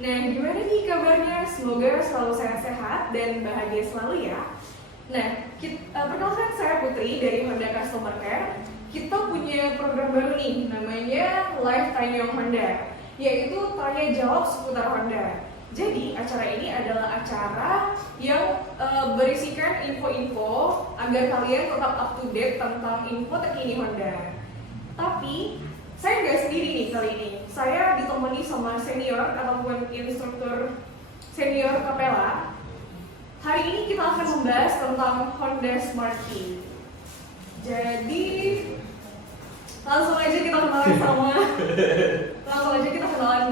Nah, gimana nih kabarnya? Semoga selalu sehat-sehat dan bahagia selalu ya. Nah, perkenalkan saya Putri dari Honda Customer Care. Kita punya program baru nih, namanya Live Tanya Honda, yaitu tanya jawab seputar Honda. Jadi, acara ini adalah acara yang berisikan info-info agar kalian tetap up to date tentang info terkini Honda. Tapi, saya nggak sendiri nih kali ini. Saya ditemani sama senior ataupun instruktur senior Capella. Hari ini kita akan membahas tentang Honda Smart Key. Jadi langsung aja kita kenalan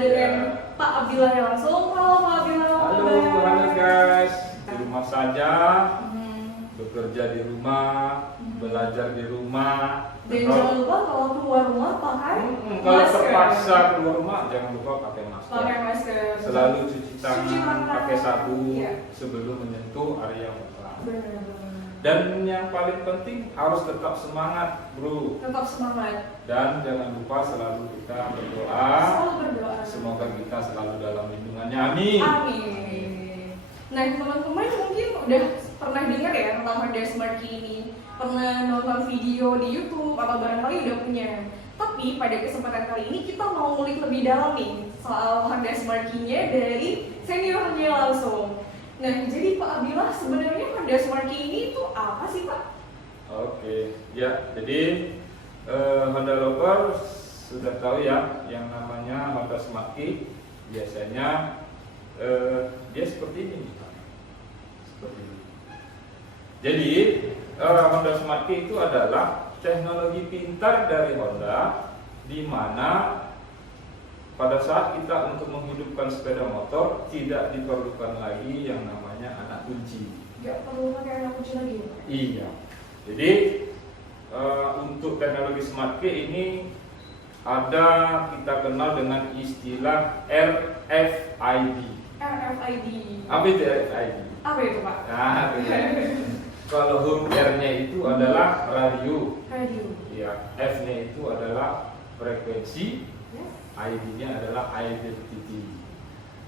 dengan Pak Abdillah langsung. Halo Pak Abdillah. Halo guys, di rumah saja, bekerja di rumah, belajar di rumah. Dan jangan lupa kalau keluar rumah pakai kalau masker. terpaksa keluar rumah jangan lupa pakai masker. Pakai masker. Selalu cuci tangan, pakai sabun Iya. sebelum menyentuh area muka. Benar-benar. Dan yang paling penting harus tetap semangat, bro. Tetap semangat. Dan jangan lupa selalu kita berdoa. Selalu berdoa. Semoga kita selalu dalam lindungannya. Amin. Amin. Nah, teman-teman mungkin udah pernah dengar ya tentang Honda Smart Key ini, pernah nonton video di YouTube atau barangkali udah punya. Tapi pada kesempatan kali ini kita mau ngulik lebih dalam nih soal Honda Smart Key-nya dari seniornya langsung. Nah, jadi Pak Abdillah, sebenarnya Honda Smart Key ini itu apa sih Pak? Oke, ya, jadi Honda Lover sudah tahu ya yang namanya Honda Smart Key. Biasanya dia seperti ini, seperti ini. Jadi Honda Smart Key itu adalah teknologi pintar dari Honda, di mana pada saat kita untuk menghidupkan sepeda motor tidak diperlukan lagi yang namanya anak kunci. Nggak perlu pakai anak kunci lagi ya Pak? Iya. Jadi untuk teknologi Smart Key ini ada kita kenal dengan istilah RFID. RFID. Apa itu RFID? Apa itu Pak? Nah, kalau huruf R-nya itu adalah radio. Radio. Ya, F-nya itu adalah frekuensi, Yes. ID-nya adalah identity.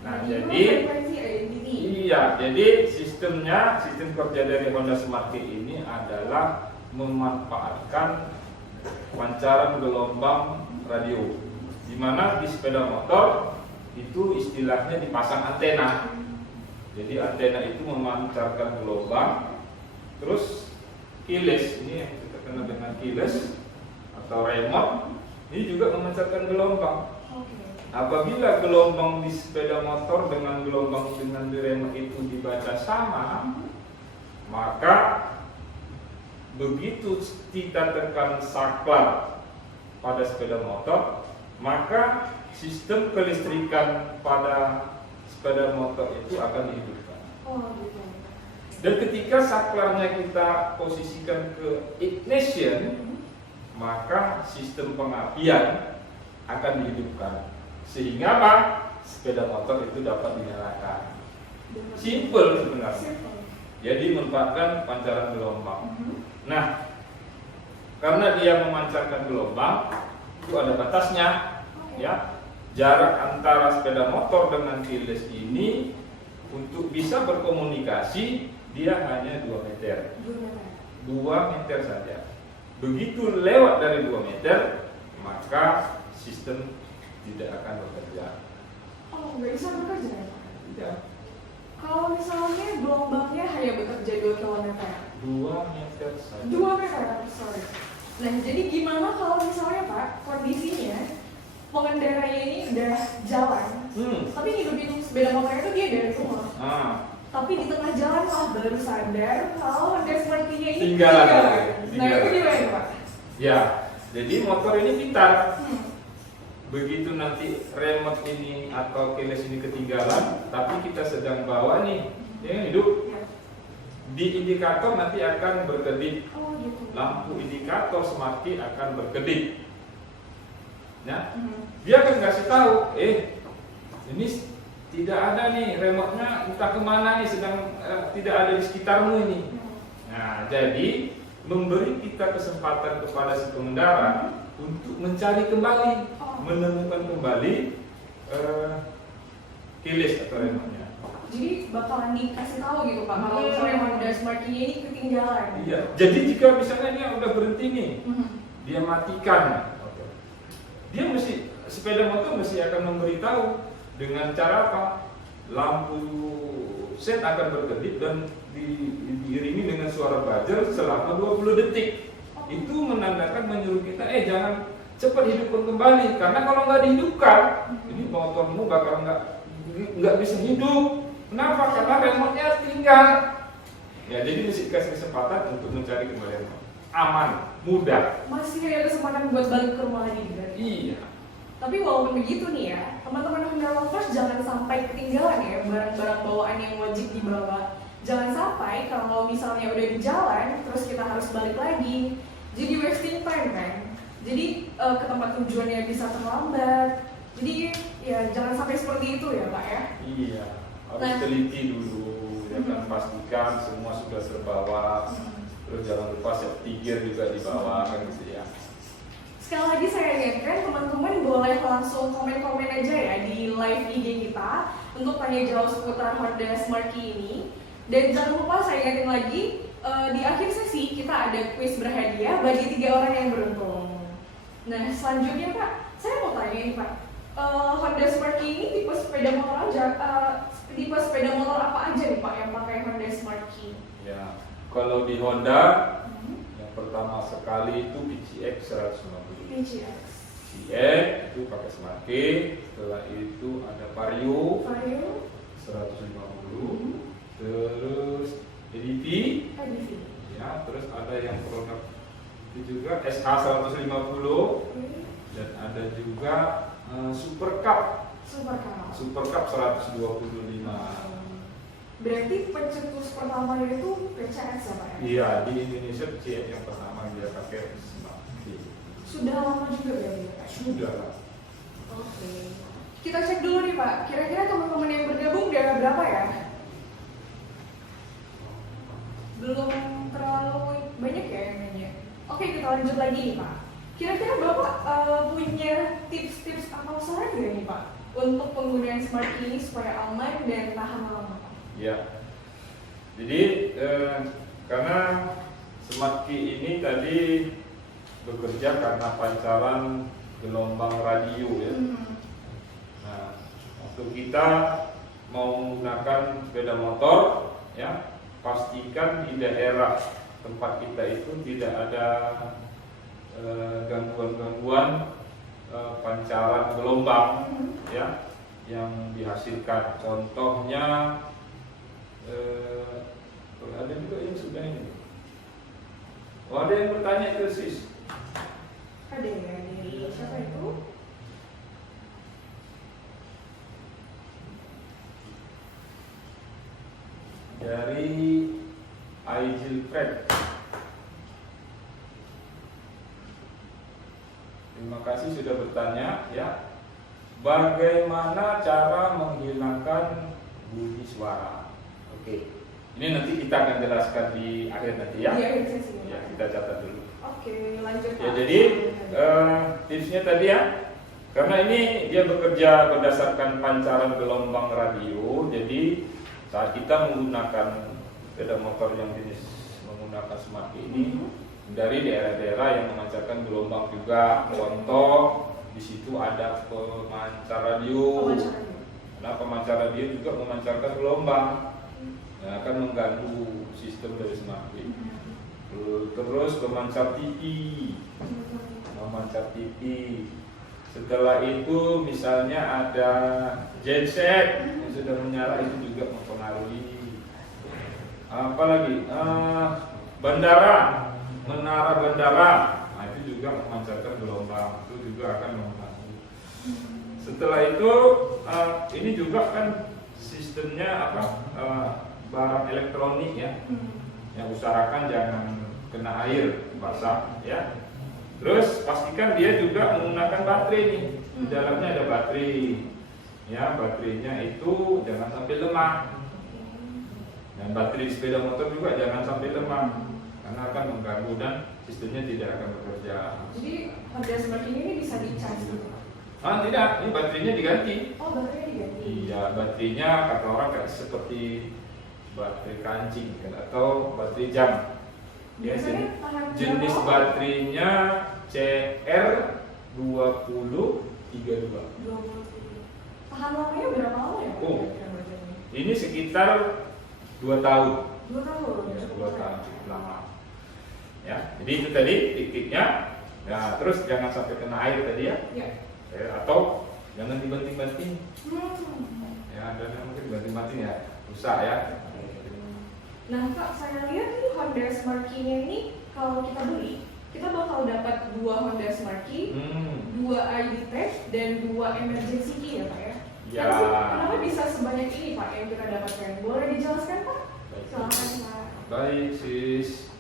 Nah, Radio, jadi frekuensi, identity. iya, jadi sistem kerja dari Honda Smart Key ini adalah memanfaatkan pancaran gelombang radio, di mana di sepeda motor itu istilahnya dipasang antena. Jadi antena itu memancarkan gelombang, terus keyless ini yang kita kenal dengan keyless atau remote ini juga memancarkan gelombang. Oke. Apabila gelombang di sepeda motor dengan gelombang dengan di remote itu dibaca sama, maka begitu kita tekan saklar pada sepeda motor, maka sistem kelistrikan pada sepeda motor itu akan dihidupkan. Oh, gitu. Dan ketika saklarnya kita posisikan ke ignition, maka sistem pengapian akan dihidupkan. Sehingga apa? Sepeda motor itu dapat dinyalakan. Simple sebenarnya. Simple. Jadi memanfaatkan pancaran gelombang. Nah, karena dia memancarkan gelombang, itu ada batasnya, ya. Jarak antara sepeda motor dengan keyless ini untuk bisa berkomunikasi dia hanya 2 meter. 2 meter saja. Begitu lewat dari 2 meter, maka sistem tidak akan bekerja. Oh, nggak bisa bekerja ya Pak? Tidak. Kalau misalnya gelombangnya hanya bekerja 2 km. 2 meter saja. 2 meter, sorry. Nah, jadi gimana kalau misalnya Pak, kondisinya pengendaranya ini udah jalan, tapi hidupin sepeda motor itu dia dari rumah. Tapi di tengah jalan malah baru sadar kalau Honda Smart Key-nya ini Tinggalan. Nah, itu gimana Pak? Ya, jadi motor ini pintar. Begitu nanti remote ini atau keyless ini ketinggalan, tapi kita sedang bawa nih, ya hidup. Ya. Di indikator nanti akan berkedip. Oh, gitu. Lampu indikator Smart Key akan berkedip. Nah, Hmm. dia akan kasih tahu, ini tidak ada nih remote-nya, entah kemana nih, sedang tidak ada di sekitarmu ini. Nah, jadi memberi kita kesempatan kepada si pengendara untuk mencari kembali, menemukan kembali keyless atau remote-nya. Jadi bakalan dikasih tahu gitu Pak, kalau misalnya Honda Smart Key ini ketinggalan. Iya. Jadi jika misalnya dia udah berhenti nih, dia matikan, dia mesti sepeda motor mesti akan memberitahu dengan cara apa? Lampu sen akan berkedip dan diiringi dengan suara buzzer selama 20 detik. Itu menandakan menyuruh kita, jangan cepat hidupkan kembali, karena kalau nggak dihidupkan, ini motormu bakal nggak bisa hidup. Kenapa? Karena remote-nya tinggal. Ya, jadi mesti kasih kesempatan untuk mencari kembali remote. Aman, mudah. Masih ada kesempatan buat balik ke rumah lagi berarti. Iya. Tapi walaupun begitu nih ya, teman-teman Honda Lovers jangan sampai ketinggalan ya barang-barang bawaan yang wajib dibawa. Jangan sampai kalau misalnya udah di jalan, terus kita harus balik lagi. Jadi wasting time kan. Jadi ke tempat tujuannya bisa terlambat. Jadi ya jangan sampai seperti itu ya Pak ya. Iya, harus teliti dulu, ya kan, pastikan semua sudah terbawa. Terus jangan lupa safety gear juga dibawa kan gitu ya. Sekali lagi saya ingatkan teman-teman boleh langsung komen-komen aja ya di live IG kita untuk tanya jawab seputar Honda Smart Key ini. Dan jangan lupa saya ingatin lagi di akhir sesi kita ada kuis berhadiah bagi 3 orang yang beruntung. Nah selanjutnya Pak, saya mau tanya nih Pak, Honda Smart Key ini tipe sepeda motor apa aja nih Pak yang pakai Honda Smart Key? Ya, kalau di Honda yang pertama sekali itu PCX 150. PCX itu pakai Smart Key. Setelah itu ada Vario 150. Terus EDV. Ya, terus ada yang produk itu juga SH 150. Dan ada juga Super Cup 125. Berarti pencetus pertama itu PCX ya Pak ya? Iya, di Indonesia PCX yang pertama dia pakai Smart Key. Sudah lama juga ya Pak? Sudah. Oke. Kita cek dulu nih Pak, kira-kira teman-teman yang bergabung udah berapa ya? Belum terlalu banyak ya yang nanya. Oke, kita lanjut lagi nih Pak. Kira-kira Bapak punya tips-tips atau saran nggak nih Pak untuk penggunaan Smart Key ini supaya aman dan tahan lama Pak? Ya. Jadi karena Smart Key ini tadi bekerja karena pancaran gelombang radio ya. Nah, untuk kita mau menggunakan sepeda motor ya, pastikan di daerah tempat kita itu tidak ada gangguan-gangguan pancaran gelombang ya yang dihasilkan. Contohnya ada juga yang sudah ini. Oh, ada yang bertanya ke Sis. Ada ya dari siapa itu? Dari Aijil Fred. Terima kasih sudah bertanya ya. Bagaimana cara menghilangkan bunyi suara? Oke. Ini nanti kita akan jelaskan di akhir nanti ya. Di akhir sesi. Ya, kita catat dulu. Oke, lanjut Pak. Ya, jadi tipsnya tadi ya. Karena ini dia bekerja berdasarkan pancaran gelombang radio. Jadi saat kita menggunakan sepeda motor yang jenis menggunakan Smart Key ini dari daerah-daerah yang memancarkan gelombang juga. Contoh di situ ada pemancar radio. Nah, pemancar radio juga memancarkan gelombang. Nah, akan mengganggu sistem dari Smart Key. Terus pemancar TV. Setelah itu misalnya ada genset yang sudah menyala, itu juga mempengaruhi. Apalagi menara bandara, nah itu juga memancarkan gelombang, itu juga akan mengganggu. Setelah itu ini juga kan sistemnya barang elektronik ya, yang usahakan jangan kena air basah ya. Terus pastikan dia juga menggunakan baterai nih. Di dalamnya ada baterai. Ya, baterainya itu jangan sampai lemah. Dan baterai sepeda motor juga jangan sampai lemah, karena akan mengganggu dan sistemnya tidak akan bekerja. Jadi Honda Smart Key ini bisa di-charge gitu? Tidak, ini baterainya diganti. Oh, baterainya diganti. Iya, baterainya kata orang kayak seperti baterai kancing kan, atau baterai jam. Ya, Biasanya tahan jenis berapa lama? baterainya CR2032. 20. Tahan lamanya berapa lama ya? Pak, Oh. kira-kira baterainya? Ini sekitar 2 tahun. 2 tahun. Ya, cukup 2 lama. tahun cukup lama. Ya, jadi itu tadi titiknya. Nah, terus jangan sampai kena air tadi ya. Ya. Atau jangan dibanting-banting. Hmm. Ya, dan mungkin dibanting-banting ya, rusak ya. Nah Kak, saya lihat nih Honda Smart Key-nya ini kalau kita beli, kita bakal dapat 2 Honda Smart Key, 2 ID Tag, dan 2 Emergency Key ya Pak ya? Ya. Kenapa bisa sebanyak ini Pak yang kita dapatkan? Boleh dijelaskan Pak? Silahkan Pak. Baik, sis.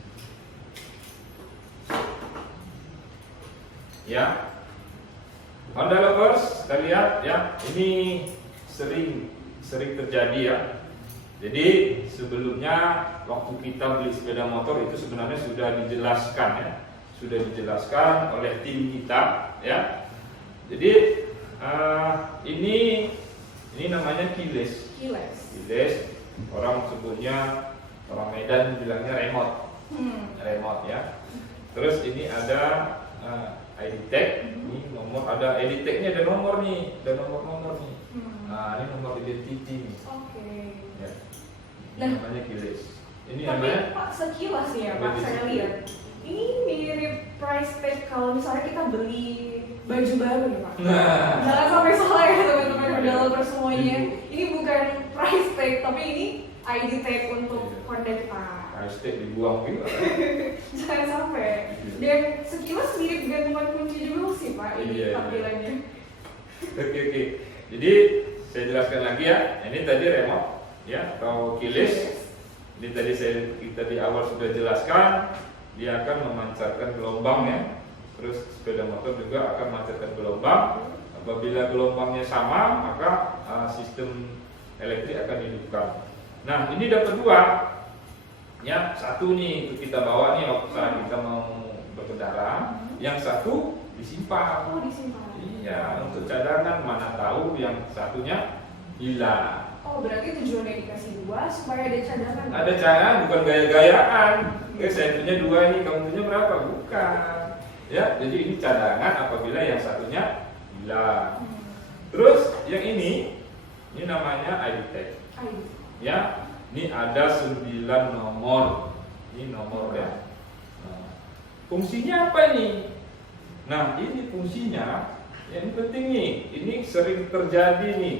Ya, Honda lovers, kita lihat ya, ini sering terjadi ya. Jadi sebelumnya waktu kita beli sepeda motor itu sebenarnya sudah dijelaskan ya, sudah dijelaskan oleh tim kita ya. Jadi ini namanya keyless. Keyless, orang sebutnya, orang Medan bilangnya remote, remote ya. Terus ini ada ID tag, ini nomor, ada ID tag-nya, ada nomor nih, ada nomor nih. Nah, ini nomor identity nih. Oke. Ya. Nah, Ini namanya keyless. Ini tapi namanya Pak sekilas nih ya Pak, Emergency saya key. lihat ini mirip price tag kalau misalnya kita beli baju baru nih Pak. Nah. Jangan sampai salah ya teman-teman Honda lovers semuanya. Ini bukan price tag, tapi ini ID tag untuk Honda kita. hashtag dibuang gitu. Jangan sampai. Dan sekilas mirip gantungan kunci juga sih Pak ini Iya. tampilannya. Oke. Jadi saya jelaskan lagi ya. Ini tadi remote ya atau keyless. Ini tadi kita di awal sudah jelaskan, dia akan memancarkan gelombang ya. Terus sepeda motor juga akan memancarkan gelombang. Apabila gelombangnya sama, maka sistem elektrik akan dihidupkan. Nah, ini dapat 2. Ya, satu nih untuk kita bawa nih waktu saat kita mau berkendara. Yang satu disimpan. Oh, disimpan. Iya, untuk cadangan, mana tahu yang satunya hilang. Oh, berarti tujuannya dikasih 2 supaya ada cadangan. Ada cadangan, bukan gaya-gayaan. Saya punya 2 ini, kamu punya berapa? Bukan. Ya, jadi ini cadangan apabila yang satunya hilang. Terus yang ini namanya ID tag. Ya, ini ada 9 nomor. Ini nomor ya. Nah, fungsinya apa ini? Nah, ini fungsinya yang penting nih. Ini sering terjadi nih.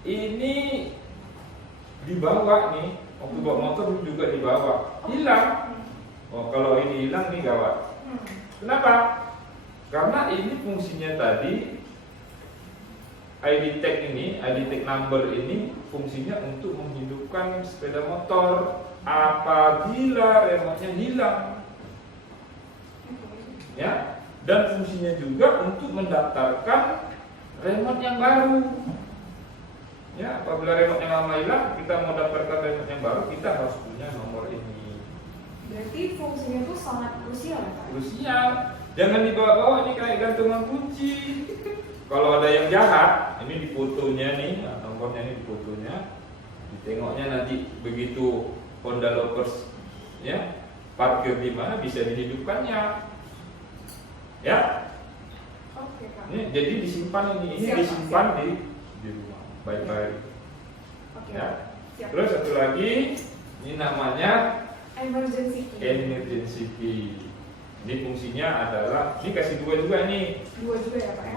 Ini dibawa nih, waktu bawa motor juga dibawa, hilang. Oh, kalau ini hilang nih gawat. Kenapa? Karena ini fungsinya tadi ID tag ini, ID tag number ini fungsinya untuk menghidupkan sepeda motor apabila remote-nya hilang. Ya, dan fungsinya juga untuk mendaftarkan remote yang baru. Ya, apabila remote yang lama hilang, kita mau daftarkan remote yang baru, kita harus punya nomor ini. Berarti fungsinya itu sangat krusial ya Pak? Krusial. Jangan dibawa-bawa ini kayak gantungan kunci. Kalau ada yang jahat, ini di fotonya nih, nah, nomornya ini di fotonya, ditengoknya nanti begitu Honda lovers ya parkir di mana bisa dihidupkannya. Ya, Oke Pak. ini jadi disimpan ini Siap, disimpan siap. di rumah baik-baik. Oke. Ya. Siap. Terus satu lagi, ini namanya Emergency key. emergency key. Ini fungsinya adalah, ini kasih 2 juga nih. 2 juga ya Pak ya?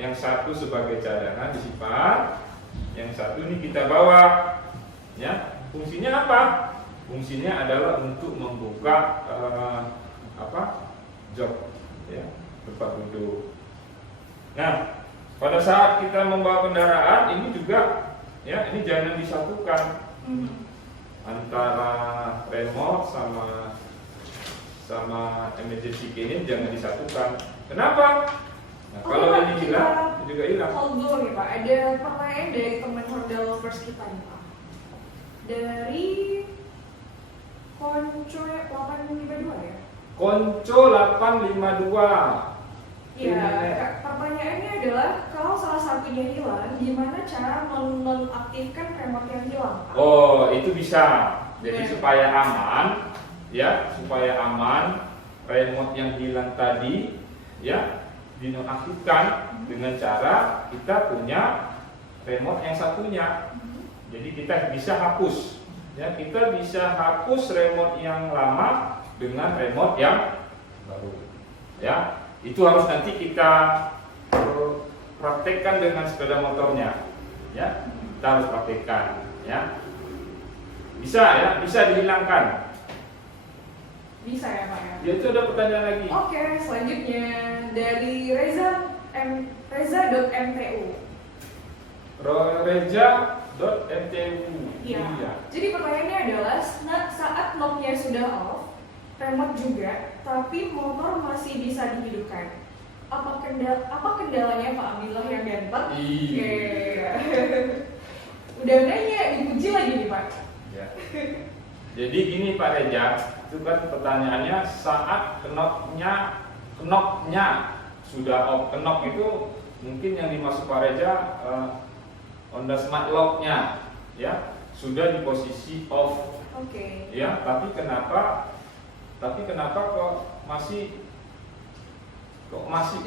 2, yang satu sebagai cadangan disimpan, yang satu ini kita bawa. Ya, fungsinya apa? Fungsinya adalah untuk membuka jok, ya, tempat duduk. Nah, pada saat kita membawa kendaraan ini juga, ya, ini jangan disatukan antara remote sama emergency key ini jangan disatukan. Kenapa? Nah, kalau Pak, ini hilang, ini juga hilang. Hold dulu nih Pak, ada pertanyaan dari teman Honda lovers kita nih Pak. Dari Konco 852 ya? Konco 852. Iya, pertanyaan pertanyaannya adalah kalau salah satunya hilang, gimana cara menonaktifkan remote yang hilang, Pak? Oh, itu bisa. Jadi Gimana? supaya aman, ya, supaya aman, remote yang hilang tadi, ya, dinonaktifkan dengan cara kita punya remote yang satunya. Jadi kita bisa hapus, ya, kita bisa hapus remote yang lama dengan remote yang baru, ya. Itu harus nanti kita praktekkan dengan sepeda motornya, ya. Kita harus praktekkan, ya. Bisa, ya, bisa dihilangkan. Bisa ya, Pak ya? Ya, itu ada pertanyaan lagi. Oke, selanjutnya dari Reza.mtu. Reja.mtu. Iya. Jadi pertanyaannya adalah saat knob-nya sudah off, remote juga, tapi motor masih bisa dihidupkan. Apa kendalanya, Pak Abdillah yang ganteng? Iya. Udah nanya, dipuji lagi nih, Pak. Ya. Jadi gini Pak Reja, itu kan pertanyaannya saat knopnya sudah off. Knop itu mungkin yang dimaksud Pak Reja Honda Smart Lock-nya, ya, sudah di posisi off. Oke. Ya, tapi kenapa kok masih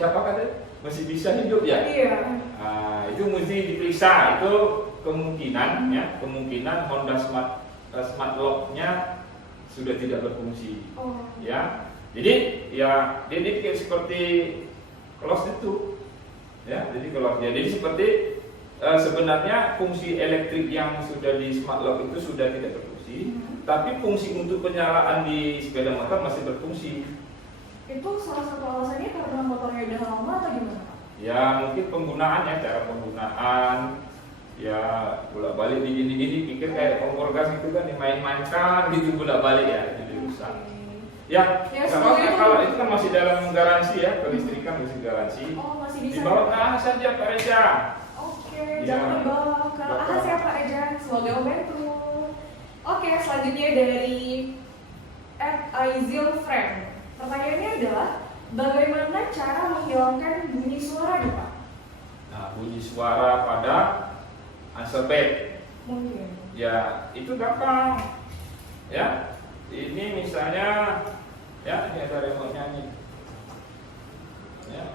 apa katanya? Masih bisa hidup ya? Iya. Nah, itu mesti diperiksa. Itu kemungkinan, ya, kemungkinan Honda Smart Lock-nya sudah tidak berfungsi. Oh. Ya, jadi ya dia kayak seperti close itu, ya. Jadi close. Jadi seperti sebenarnya fungsi elektrik yang sudah di Smart Lock itu sudah tidak berfungsi, tapi fungsi untuk penyalaan di sepeda motor masih berfungsi. Itu salah satu alasannya karena motornya udah lama atau gimana, Pak? Ya mungkin penggunaannya, cara penggunaan, ya bolak-balik di gini-gini, pikir kayak kompor gas gitu kan dimain-mainkan gitu bolak-balik ya, jadi rusak. Ya, Ya, nggak apa-apa, itu- kalau itu kan masih dalam garansi ya, kelistrikan masih garansi. Oh, masih bisa. Dibawa ke AHAS saja Pak Reza. Oke, Ya. jangan dibawa ke AHAS ya, Pak Eja. Semoga membantu. Oke, selanjutnya dari @aizilfriend. Pertanyaannya adalah bagaimana cara menghilangkan bunyi suara nih, Pak? Nah, bunyi suara pada answer back, Mungkin. ya itu gampang. Ya, ini misalnya, ya ini ada remote-nya nih. Ya.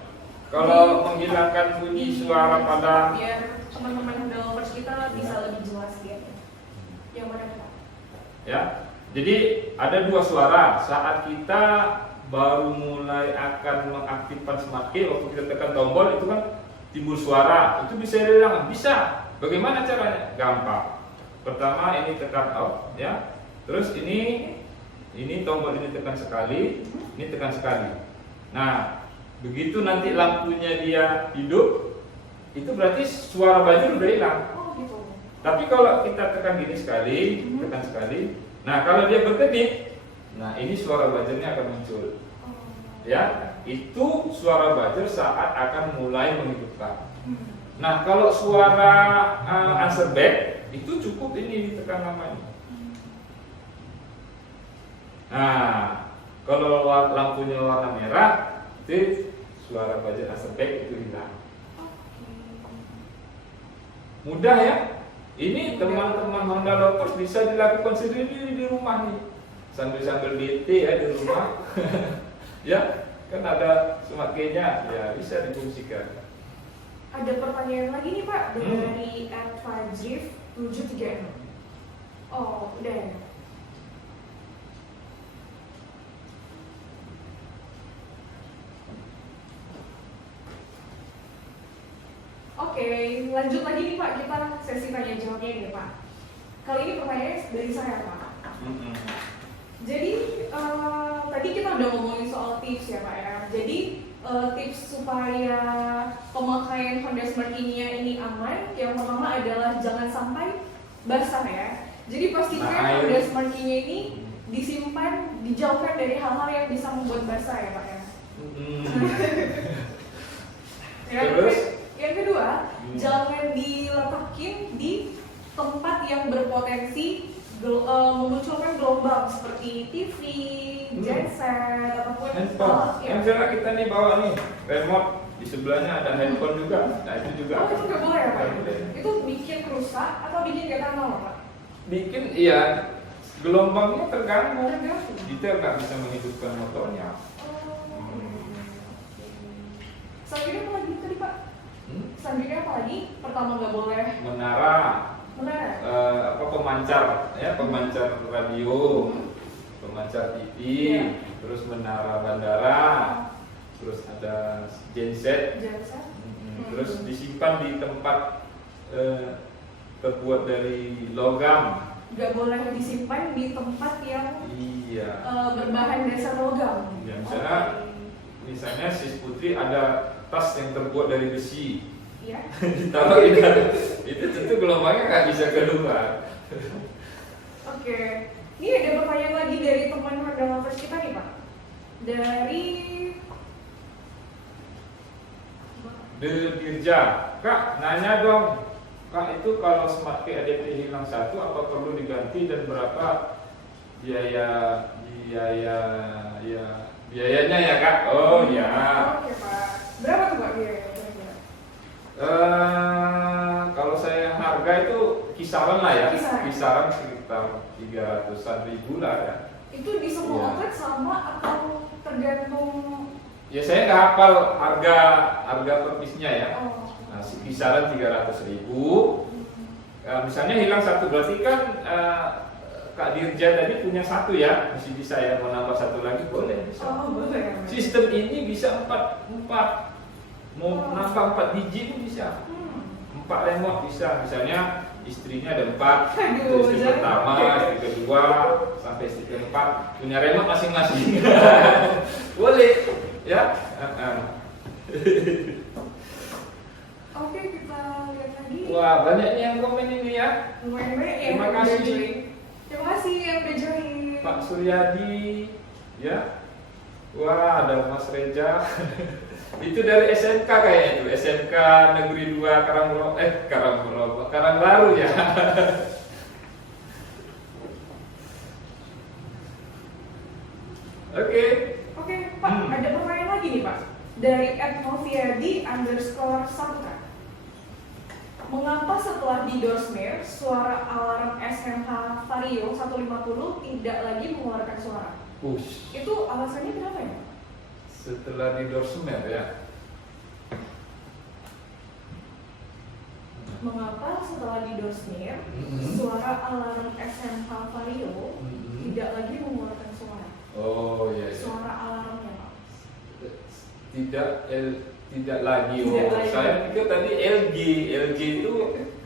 Kalau menghilangkan bunyi suara pada, biar teman-teman developers kita bisa Ya. lebih jelas ya. Yang mana, Pak? ya, jadi ada dua suara saat kita baru mulai akan mengaktifkan smart key. Waktu kita tekan tombol itu kan timbul suara, itu bisa dihilang, bisa. Bagaimana caranya? Gampang. Pertama ini tekan off, ya. Terus ini tombol ini tekan sekali, ini tekan sekali. Nah, begitu nanti lampunya dia hidup, itu berarti suara buzzer udah hilang. Oh, gitu. Tapi kalau kita tekan gini sekali, tekan sekali. Nah, kalau dia berkedip, nah ini suara buzzernya akan muncul. Oh. Ya, itu suara buzzer saat akan mulai menghidupkan. Hmm. Nah, kalau suara answer back itu cukup ini ditekan lamanya. Nah, kalau lampunya warna merah, itu suara buzzer answer back itu hilang. Mudah ya. Ini teman-teman Honda Lovers bisa dilakukan sendiri di rumah nih. Sambil-sambil BT ya di rumah. Ya, kan ada smart key-nya, ya bisa difungsikan. Ada pertanyaan lagi nih, Pak, dari @fajrif736. Oh, udah ya. Oke, lanjut lagi nih, Pak, kita sesi tanya jawabnya nih, Pak. Kali ini pertanyaannya dari saya, Pak. Jadi tadi kita udah ngomongin soal tips ya, Pak ya. Jadi tips supaya pemakaian Honda Smart Key-nya ini aman, yang pertama adalah jangan sampai basah ya. Jadi pastikan Honda Smart Key-nya ini disimpan, dijauhkan dari hal-hal yang bisa membuat basah ya, Pak ya. Terus? Yang kedua, jangan diletakin di tempat yang berpotensi memunculkan gelombang seperti TV, genset ataupun Handphone. Misalnya kita nih bawa nih remote di di sebelahnya ada handphone juga. Nah itu juga. Oh itu nggak boleh ya Pak? Nggak boleh. Itu bikin rusak atau bikin nggak tahan Pak? Bikin iya, gelombangnya terganggu. Terganggu. Kita nggak bisa menghidupkan motornya. Selanjutnya apa lagi tadi Pak? Selanjutnya apa lagi? Pertama nggak boleh Menara, menara. pemancar, ya pemancar radio, pemancar TV, Iya. terus menara bandara, terus ada genset, Jasa. terus disimpan di tempat terbuat dari logam. Nggak boleh disimpan di tempat yang Iya. berbahan dasar logam. Ya, misalnya sis Putri ada tas yang terbuat dari besi, Iya. ditaruh di dalam, itu tentu gelombangnya nggak bisa keluar. Oke. Ini ada pertanyaan lagi dari teman Honda Lovers kita nih Pak. Dari De Dirja, Kak nanya dong, Kak itu kalau Smart Key ADP hilang satu apa perlu diganti dan berapa biayanya ya Kak? Oh ya. Oke Pak. Berapa tuh Pak biayanya kira-kira? Kalau saya harga itu kisaran lah ya, Kisaran. sekitar 300-an ribu lah ya. Itu di semua Iya. outlet sama atau tergantung? Ya saya nggak hafal harga per piece-nya ya. Oh. Nah, kisaran 300 ribu. Misalnya hilang satu berarti kan Kak Dirja tadi punya satu ya, masih bisa ya, mau nambah satu lagi boleh bisa. Oh boleh. Sistem ini bisa empat, mau nambah 4 biji pun bisa. 4 remote bisa, misalnya istrinya ada 4, Aduh, istri jangan. pertama, istri kedua, sampai istri keempat punya remote masing-masing. Boleh, ya. Oke kita lihat lagi. Wah banyak nih yang komen ini ya. Lumayan banyak ya. Terima kasih. Terima kasih yang udah join. Pak Suryadi, ya. Wah ada Mas Reja. Itu dari SMK kayaknya itu, SMK Negeri 2 Karangbaru ya. Oke. Oke Pak, ada pertanyaan lagi nih Pak. Dari @noviadi_saputra. Mengapa setelah di Dorsmer suara alarm SMH Vario 150 tidak lagi mengeluarkan suara? Push. Itu alasannya kenapa ya? Setelah di Dorsmer ya. Mengapa setelah di Dorsmer Mhm. suara alarm SMH Vario Mhm. tidak lagi mengeluarkan suara? Oh iya. Suara alarmnya Pak. Tidak lagi. Tidak lagi. Saya pikir tadi LG itu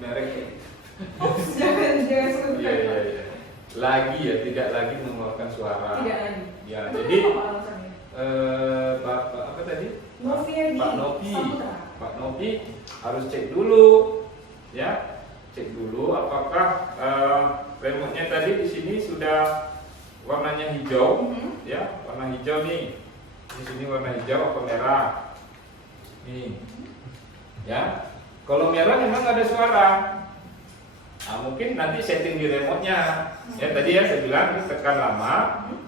mereknya. Oh, jangan sebutkan Iya iya Pak. iya. Lagi ya, tidak lagi mengeluarkan suara. Tidak lagi. Ya, Itu jadi kenapa Pak alasannya? Bapak apa tadi? Noviadi Pak Novi. Saputra. Pak Novi harus cek dulu, ya, cek dulu apakah remote-nya tadi di sini sudah warnanya hijau, Mhm. ya, warna hijau nih. Di sini warna hijau atau merah, nih, ya. Kalau merah memang ada suara. Nah, mungkin nanti setting di remote-nya. Ya tadi ya saya bilang tekan lama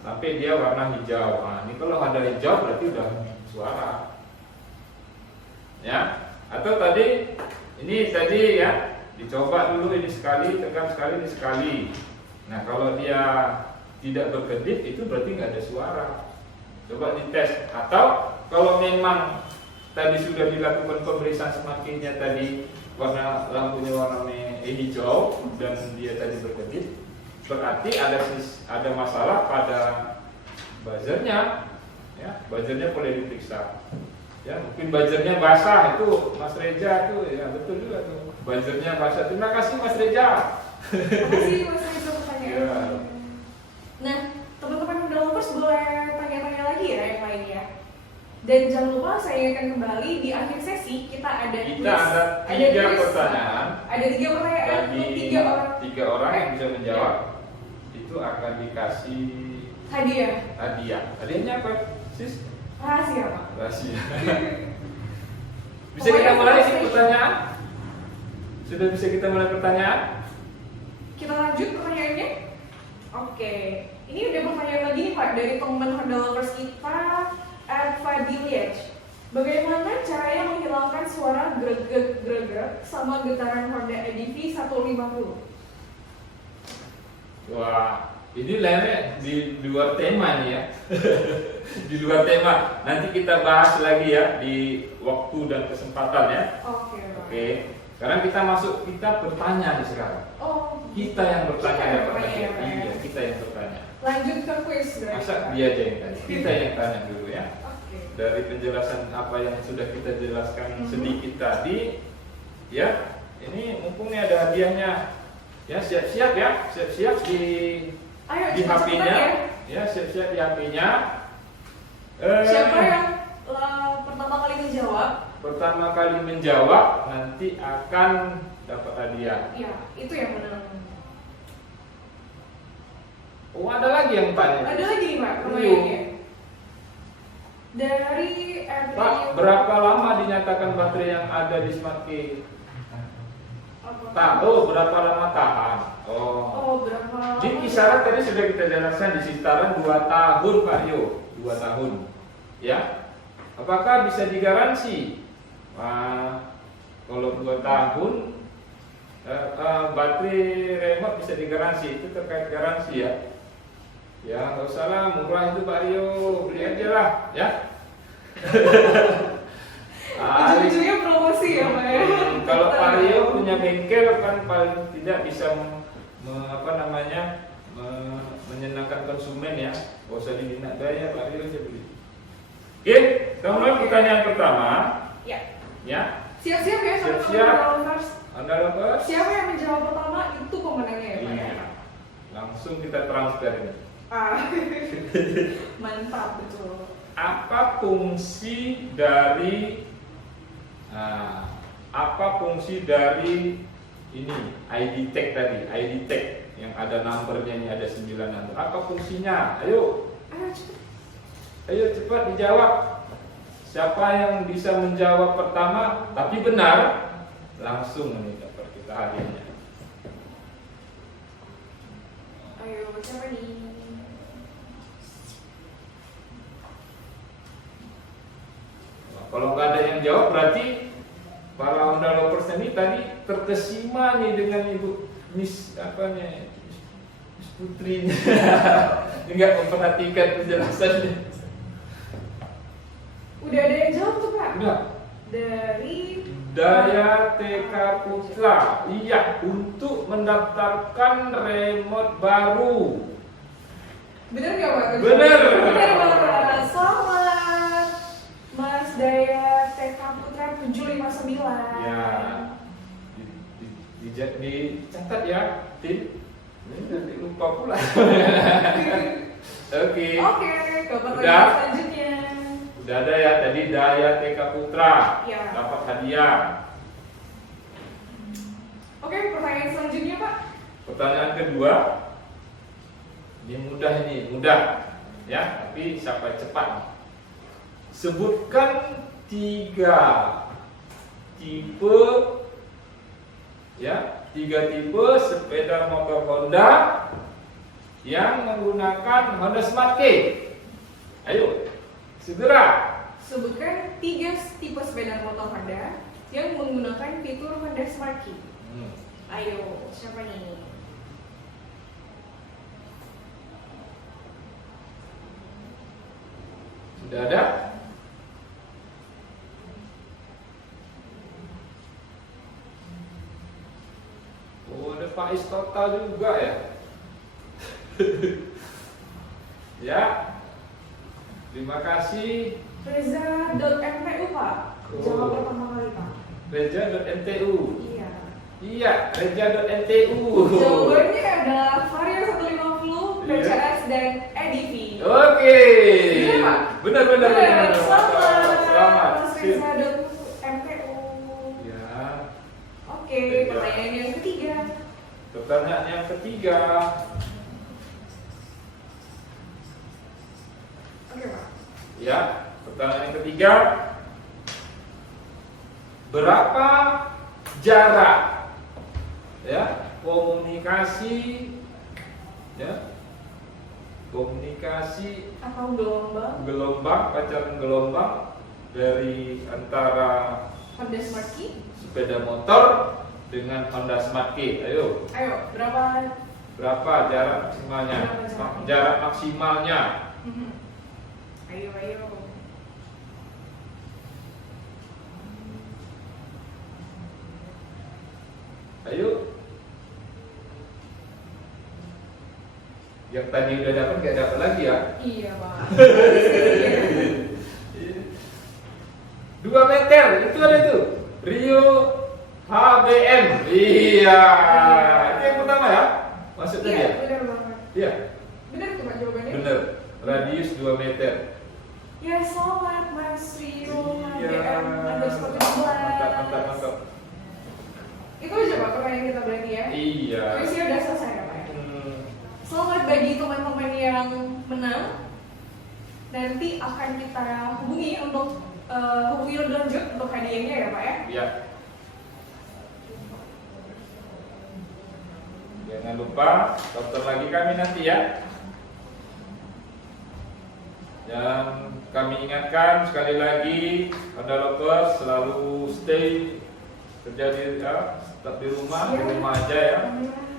sampai dia warna hijau. Nah, ini kalau ada hijau berarti udah suara. Ya. Atau tadi ini tadi ya dicoba dulu ini sekali, tekan sekali, ini sekali. Nah, kalau dia tidak berkedip itu berarti nggak ada suara. Coba dites. Atau kalau memang tadi sudah dilakukan pemeriksaan semakinnya tadi warna lampunya warna hijau dan dia tadi berkedip, berarti ada masalah pada buzzernya, ya buzzernya boleh diperiksa. Ya mungkin buzzernya basah itu Mas Reja itu ya betul juga tuh buzzernya basah. Terima kasih Mas Reja. Terima kasih Mas Reza pertanyaan. Ya. Nah, teman-teman Honda Lovers boleh tanya-tanya lagi ya yang lainnya. Dan jangan lupa saya ingatkan kembali di akhir sesi kita ada Kita ada 3 quiz. pertanyaan. Ada 3 pertanyaan Bagi untuk 3 orang yang bisa menjawab itu akan dikasih hadiah. Hadiahnya apa, Sis? Rahasia Pak. Rahasia. Bisa kita mulai sih pertanyaan? Sudah bisa kita mulai pertanyaan? Kita lanjut pertanyaannya. Oke, ini udah pertanyaan lagi nih Pak dari teman Honda Lovers kita, Fadiliaj. Bagaimana caranya menghilangkan suara greg-greg sama getaran Honda EDV 150? Wah, ini lainnya di luar tema nih ya. Di luar tema. Nanti kita bahas lagi ya di waktu dan kesempatan ya. Oke. Oke. Sekarang kita bertanya nih sekarang. Oh, Kita yang bertanya Kita yang dapat bertanya, hadiah. ya. Iya, kita yang bertanya. lanjut ke quiz berarti. Masa Pak. dia aja yang tanya? Kita yang tanya dulu ya. Oke. Dari penjelasan apa yang sudah kita jelaskan sedikit tadi, ya. Ini mumpung nih ada hadiahnya. Ya, siap-siap ya. Siap-siap Ayo, di cepat-cepat HP-nya. ya. Ya, siap-siap di HP-nya. Siapa yang pertama kali menjawab? Pertama kali menjawab nanti akan dapat hadiah. Iya, itu yang menang. Oh, ada lagi yang tanya. Ada lagi nih Pak, Iya. pertanyaannya. Dari Pak, berapa lama dinyatakan baterai yang ada di Smart Key? Tahu berapa lama tahan? Oh, berapa lama? Di kisaran tadi sudah kita jelaskan di sekitaran 2 tahun Pak Yo, 2 tahun. Ya. Apakah bisa digaransi? Kalau 2 tahun baterai remote bisa digaransi, itu terkait garansi ya. Ya nggak usah lah, murah itu Pak Yo, beli aja lah ya. Ujung-ujungnya promosi ya Pak ya. Kalau Pak Rio punya bengkel kan paling tidak bisa menyenangkan konsumen ya. Gak usah dibina daya, Pak Rio aja beli. Oke, kemudian pertanyaan pertama. Ya. Ya. Siap-siap ya sama Siap-siap. lovers. Anda lovers? Siapa yang menjawab pertama itu pemenangnya ya Pak ya. Iya. Langsung kita transfer ini. Mantap betul. Apa fungsi dari ini ID tag tadi, ID tag yang ada numbernya ini, ada 9 number. Apa fungsinya? Ayo cepat dijawab. Siapa yang bisa menjawab pertama tapi benar, langsung nih dapat kita hadiahnya. Ayo siapa nih? Kalau nggak ada yang jawab berarti para Honda lovers ini tadi terkesima nih dengan Ibu Miss Putrinya. Nggak memperhatikan penjelasannya. Udah ada yang jawab tuh Pak? Udah. Dari Daya TK Putra. Iya, untuk mendaftarkan remote baru. Bener nggak Pak? Bener. Bener banget. Selamat Mas Daya TK Putra 759. Ya. Dicatat ya, tim. Ini nanti lupa pula. Oke. Oke, ke pertanyaan Udah. selanjutnya. Udah ada ya tadi Daya TK Putra. Ya. Dapat hadiah. Oke, pertanyaan selanjutnya Pak. Pertanyaan kedua. Ini mudah. Ya, tapi sampai cepat. Sebutkan 3 tipe sepeda motor Honda yang menggunakan Honda Smart Key. Ayo, segera. Sebutkan 3 tipe sepeda motor Honda yang menggunakan fitur Honda Smart Key. Ayo, siapa nih? Sudah ada? Oh, ada Faiz Total juga ya. Ya. Terima kasih. Reza.mpu Pak. Jawab pertama kali Pak. Reja.mtu. Iya. Iya, Reja.mtu. Jawabannya adalah Vario 150, PCS dan EDV. Oke. Benar, Pak? Benar. Selamat. Mas Sip. Reza.mpu. Ya. Oke, pertanyaan yang ketiga. Pertanyaan yang ketiga. Oke Pak. Ya, pertanyaan yang ketiga. Berapa jarak komunikasi Atau gelombang. pacaran gelombang dari antara Honda Smart Key. sepeda motor dengan Honda Smart Key? Ayo, berapa jarak maksimalnya? Berapa jarak? Jarak maksimalnya. Ayo. Ayo. Yang tadi udah dapat gak dapat lagi ya? Iya, Pak. 2 meter, itu ada tuh. Rio HBM. Iya. Itu yang pertama ya? Masuk tadi Iya, ya? benar banget. Iya. Benar tuh Pak jawabannya? Bener. Radius 2 meter. Ya, selamat Mas Rio Iya. HBM Mantap. Itu aja Pak pertanyaan kita berarti ya? Iya. Kuisnya udah selesai ya Pak? Selamat bagi teman-teman yang menang. Nanti akan kita hubungi untuk hubungi lebih lanjut untuk hadiahnya ya Pak ya? Iya. Jangan lupa tonton lagi kami nanti ya. Dan kami ingatkan sekali lagi, Honda Lovers selalu stay kerja tetap di rumah aja ya.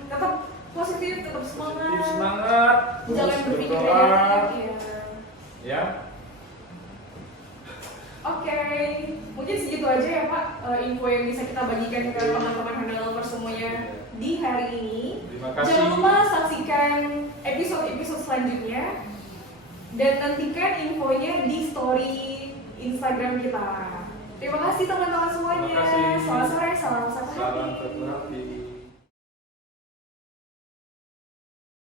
Tetap positif, tetap semangat. Positif, semangat, Jangan terus berpikir berdoa, negatif ya. ya. Oke, mungkin segitu aja ya Pak info yang bisa kita bagikan ke teman-teman Honda Lovers semuanya di hari ini. Terima kasih. Jangan lupa saksikan episode selanjutnya dan nantikan infonya di story Instagram kita. Terima kasih teman-teman semuanya. Terima kasih. Selamat sore, salam satu hati. Salam satu hati.